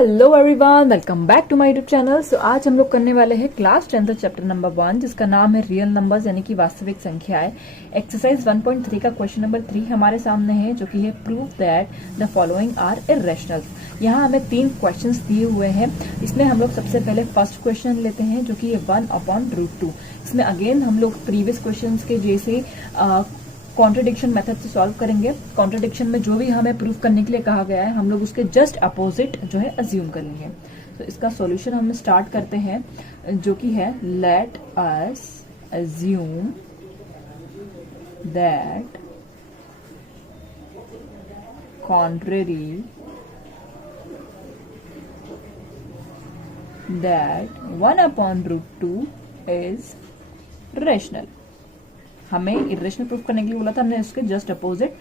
Hello everyone, welcome back to my YouTube channel. So आज हम लोग करने वाले हैं क्लास 10th चैप्टर नंबर 1 जिसका नाम है रियल नंबर्स यानी कि वास्तविक संख्याएं। एक्सरसाइज 1.3 का क्वेश्चन नंबर 3 हमारे सामने है जो कि है prove that the following are irrational. यहाँ हमें 3 क्वेश्चंस दिए हुए हैं। इसमें हम लोग सबसे पहले फर्स्ट क्वेश्चन लेते हैं जो कि है 1/√2। इसमें अगेन हम लोग प्रीवियस क्वेश्चन के जैसे कॉन्ट्रडिक्शन मेथड से सॉल्व करेंगे। कॉन्ट्रडिक्शन में जो भी हमें प्रूव करने के लिए कहा गया है हम लोग उसके जस्ट अपोजिट जो है अज्यूम करेंगे। तो इसका सॉल्यूशन हम स्टार्ट करते हैं जो कि है let us assume that contrary that 1/√2 is rational. हमें इरेशनल प्रूफ करने के लिए बोला था, हमने उसके जस्ट अपोजिट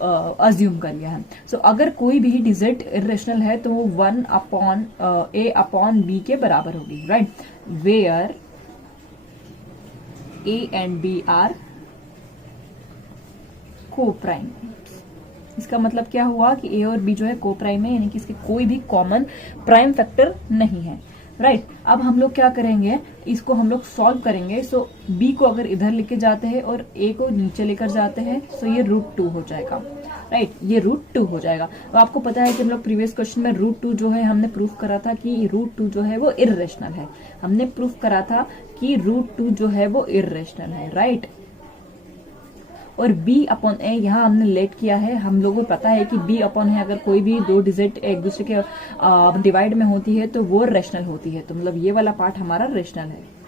अज्यूम कर लिया है। सो अगर कोई भी डिजिट इरेशनल है तो वो 1/a/b के बराबर होगी, right. Where a and b are coprime. इसका मतलब क्या हुआ कि a और b जो है को प्राइम है, यानी कि इसके कोई भी कॉमन प्राइम फैक्टर नहीं है, राइट। अब हम लोग क्या करेंगे, इसको हम लोग सॉल्व करेंगे। सो b को अगर इधर लेके जाते हैं और a को नीचे लेकर जाते हैं तो ये √2 हो जाएगा, राइट। ये √2 हो जाएगा। तो आपको पता है कि हम लोग प्रीवियस क्वेश्चन में √2 जो है हमने प्रूफ करा था कि √2 जो है वो इर्रेशनल है। हमने प्रूफ करा था कि √2 जो है वो इर्रेशनल है, राइट। और b/a यहाँ हमने लेट किया है। हम लोगों को पता है कि b/a अगर कोई भी दो डिजिट एक दूसरे के डिवाइड में होती है तो वो रेशनल होती है। तो मतलब ये वाला पार्ट हमारा रेशनल है।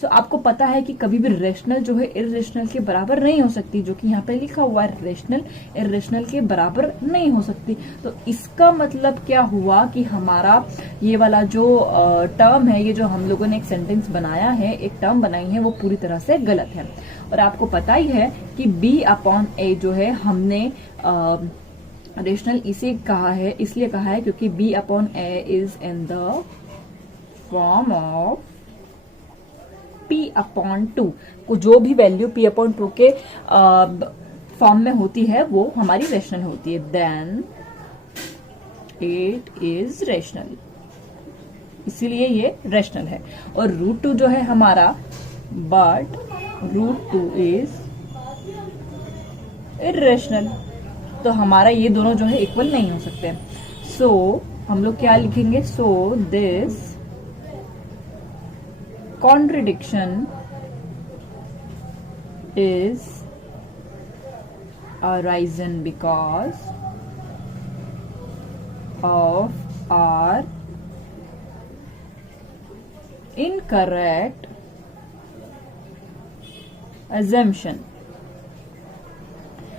तो आपको पता है कि कभी भी रेशनल जो है इर्रेशनल के बराबर नहीं हो सकती, जो कि यहाँ पे लिखा हुआ है रेशनल इर्रेशनल के बराबर नहीं हो सकती। तो इसका मतलब क्या हुआ कि हमारा ये वाला जो टर्म है, ये जो हम लोगों ने एक सेंटेंस बनाया है, एक टर्म बनाई है, वो पूरी तरह से गलत है। और आपको पता ही है कि b/a जो है हमने रेशनल इसे कहा है, इसलिए कहा है क्योंकि b/a is in the form of p/2 को जो भी वैल्यू p/2 के फॉर्म में होती है वो हमारी रेशनल होती है। देन इट इज रेशनल, इसीलिए ये रेशनल है। और √2 जो है हमारा, बट √2 इज इर्रेशनल। तो हमारा ये दोनों जो है इक्वल नहीं हो सकते। सो हम लोग क्या लिखेंगे, so this contradiction is arisen because of our incorrect assumption।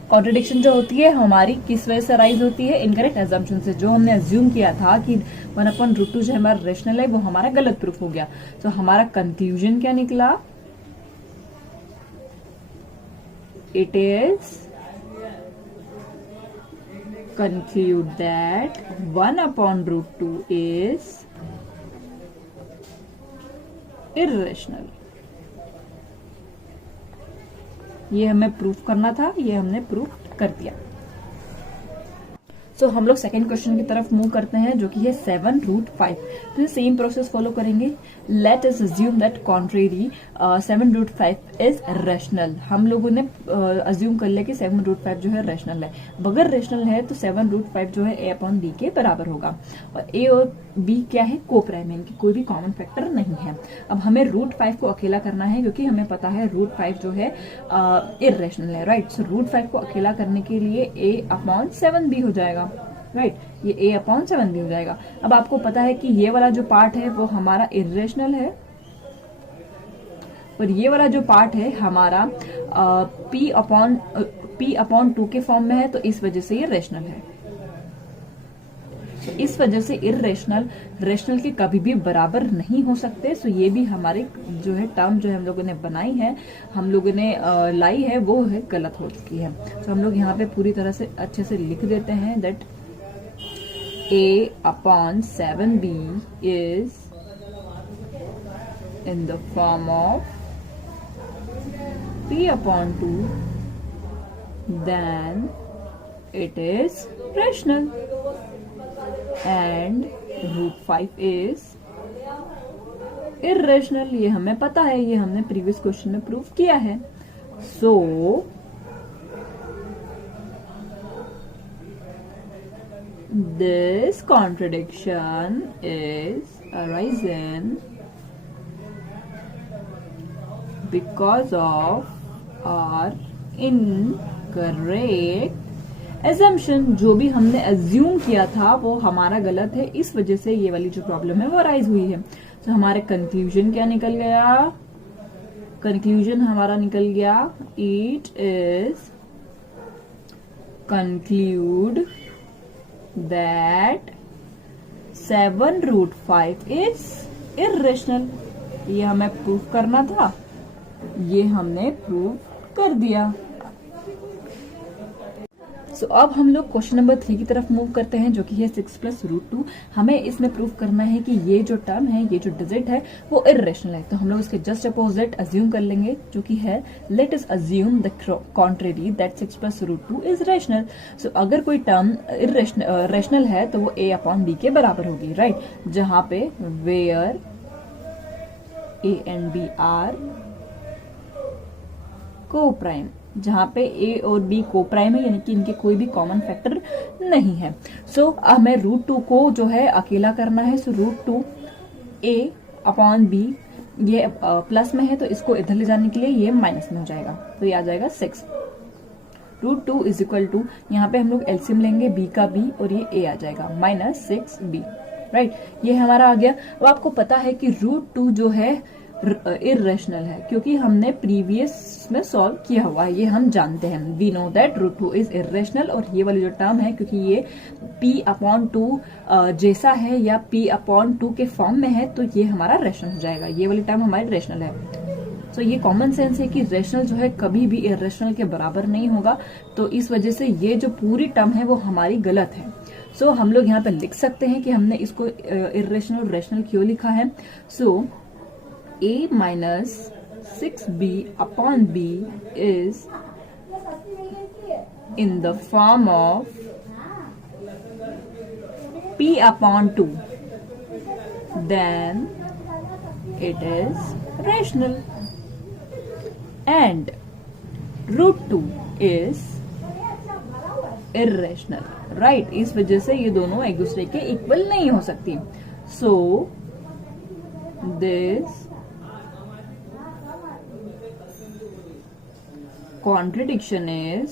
Contradiction जो होती है हमारी किस वजह से अराइज होती है, इनकरेक्ट अजम्पशन से। जो हमने अज्यूम किया था कि 1/√2 जो हमारा रेशनल है वो हमारा गलत प्रूफ हो गया। तो हमारा कंक्लूजन क्या निकला, it is conclude that 1/√2 is irrational. ये हमें प्रूफ करना था, ये हमने प्रूफ कर दिया। सो हम लोग सेकेंड क्वेश्चन की तरफ मूव करते हैं जो कि है 7√5। तो सेम प्रोसेस फॉलो करेंगे। Late us assume that contrary 7√5 is rational. हम लोगों ने अज्यूम कर लिया कि 7√5 जो है रेशनल है। अगर रेशनल है तो 7√5 जो है a/b के बराबर होगा। और a और b क्या है, को प्राइम है, इनकी कोई भी कॉमन फैक्टर नहीं है। अब हमें √5 को अकेला करना है क्योंकि हमें पता है √5 जो है इर्रेशनल है, राइट। सो √5 को अकेला करने के लिए a/7b हो जाएगा, राइट। ये a/7b हो जाएगा। अब आपको पता है कि ये वाला जो पार्ट है वो हमारा इर्रेशनल है और ये वाला जो पार्ट है हमारा p/2 के फॉर्म में है, तो इस वजह से ये रेशनल है। तो इस वजह से इर्रेशनल रेशनल के कभी भी बराबर नहीं हो सकते। सो ये भी हमारे जो है टर्म जो है हम लोगों ने बनाई है, हम लोगों ने लाई है, वो है गलत हो चुकी है। तो हम लोग यहाँ पे पूरी तरह से अच्छे से लिख देते हैं that a/7b is in the form of p/2, then it is rational। And √5 is irrational. ये हमें पता है, ये हमने प्रीवियस क्वेश्चन में प्रूव किया है। सो this contradiction is arisen because of our incorrect assumption। जो भी हमने assume किया था वो हमारा गलत है, इस वजह से ये वाली जो प्रॉब्लम है वो अराइज हुई है। तो हमारे कंक्लूजन क्या निकल गया? कंक्लूजन हमारा निकल गया, it is conclude that 7√5 is irrational। ये हमें प्रूव करना था, ये हमने प्रूव कर दिया। अब हम लोग क्वेश्चन नंबर 3 की तरफ मूव करते हैं, जो कि है 6 + √2। हमें इसमें प्रूव करना है कि ये जो टर्म है, ये जो डिजिट है वो इर्रेशनल है। तो हम लोग इसके जस्ट अपोजिट अज्यूम कर लेंगे, जो कि है let us assume the contrary that 6 + √2 is rational. So अगर कोई टर्म रेशनल है तो वो a/b के बराबर होगी, राइट? जहां पे where a and b are coprime, जहां पे a और b को प्राइम है, यानी कि इनके कोई भी कॉमन फैक्टर नहीं है। सो हमें √2 को जो है अकेला करना है। सो √2 a/b, ये प्लस में है तो इसको इधर ले जाने के लिए ये माइनस में हो जाएगा, तो ये आ जाएगा 6। √2 इज इक्वल टू, यहाँ पे हम लोग एलसीएम लेंगे b का b और ये a आ जाएगा -6b, राइट? ये हमारा आ गया। अब आपको पता है कि √2 जो है इर्रेशनल है, क्योंकि हमने प्रीवियस में सॉल्व किया हुआ है, ये हम जानते हैं। We know that √2 is irrational. और ये वाली जो टर्म है, क्योंकि ये p/2 जैसा है या p/2 के फॉर्म में है, तो ये हमारा रेशनल हो जाएगा। ये वाली टर्म हमारी रेशनल है। तो ये कॉमन सेंस है कि रेशनल जो है कभी भी इर्रेशनल के बराबर नहीं होगा। तो इस वजह से ये जो पूरी टर्म है वो हमारी गलत है। सो हम लोग यहाँ पे लिख सकते हैं कि हमने इसको इर्रेशनल और रेशनल क्यों लिखा है। सो a - 6b/b is in the form of p/2, then it is rational, and √2 is irrational, right? इस वजह से ये दोनों एक दूसरे के इक्वल नहीं हो सकती। So this contradiction is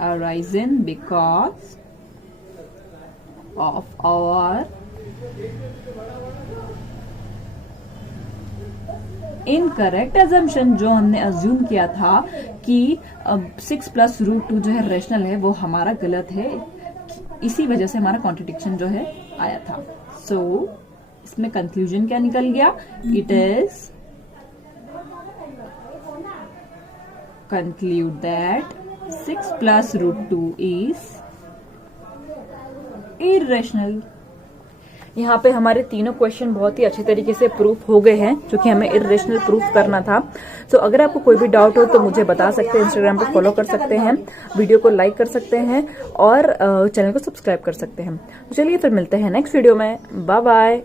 arisen because of our incorrect assumption। जो हमने अज्यूम किया था कि 6 + √2 जो है रेशनल है, वो हमारा गलत है। इसी वजह से हमारा कॉन्ट्रडिक्शन जो है आया था। सो इसमें कंक्लूजन क्या निकल गया? It is conclude that 6 + √2 is irrational। यहाँ पे हमारे तीनों क्वेश्चन बहुत ही अच्छे तरीके से प्रूफ हो गए हैं, जो कि हमें इर्रेशनल प्रूफ करना था। सो अगर आपको कोई भी डाउट हो तो मुझे बता सकते हैं, इंस्टाग्राम पे फॉलो कर सकते हैं, वीडियो को लाइक कर सकते हैं और चैनल को सब्सक्राइब कर सकते हैं। चलिए फिर मिलते हैं नेक्स्ट वीडियो में। Bye bye.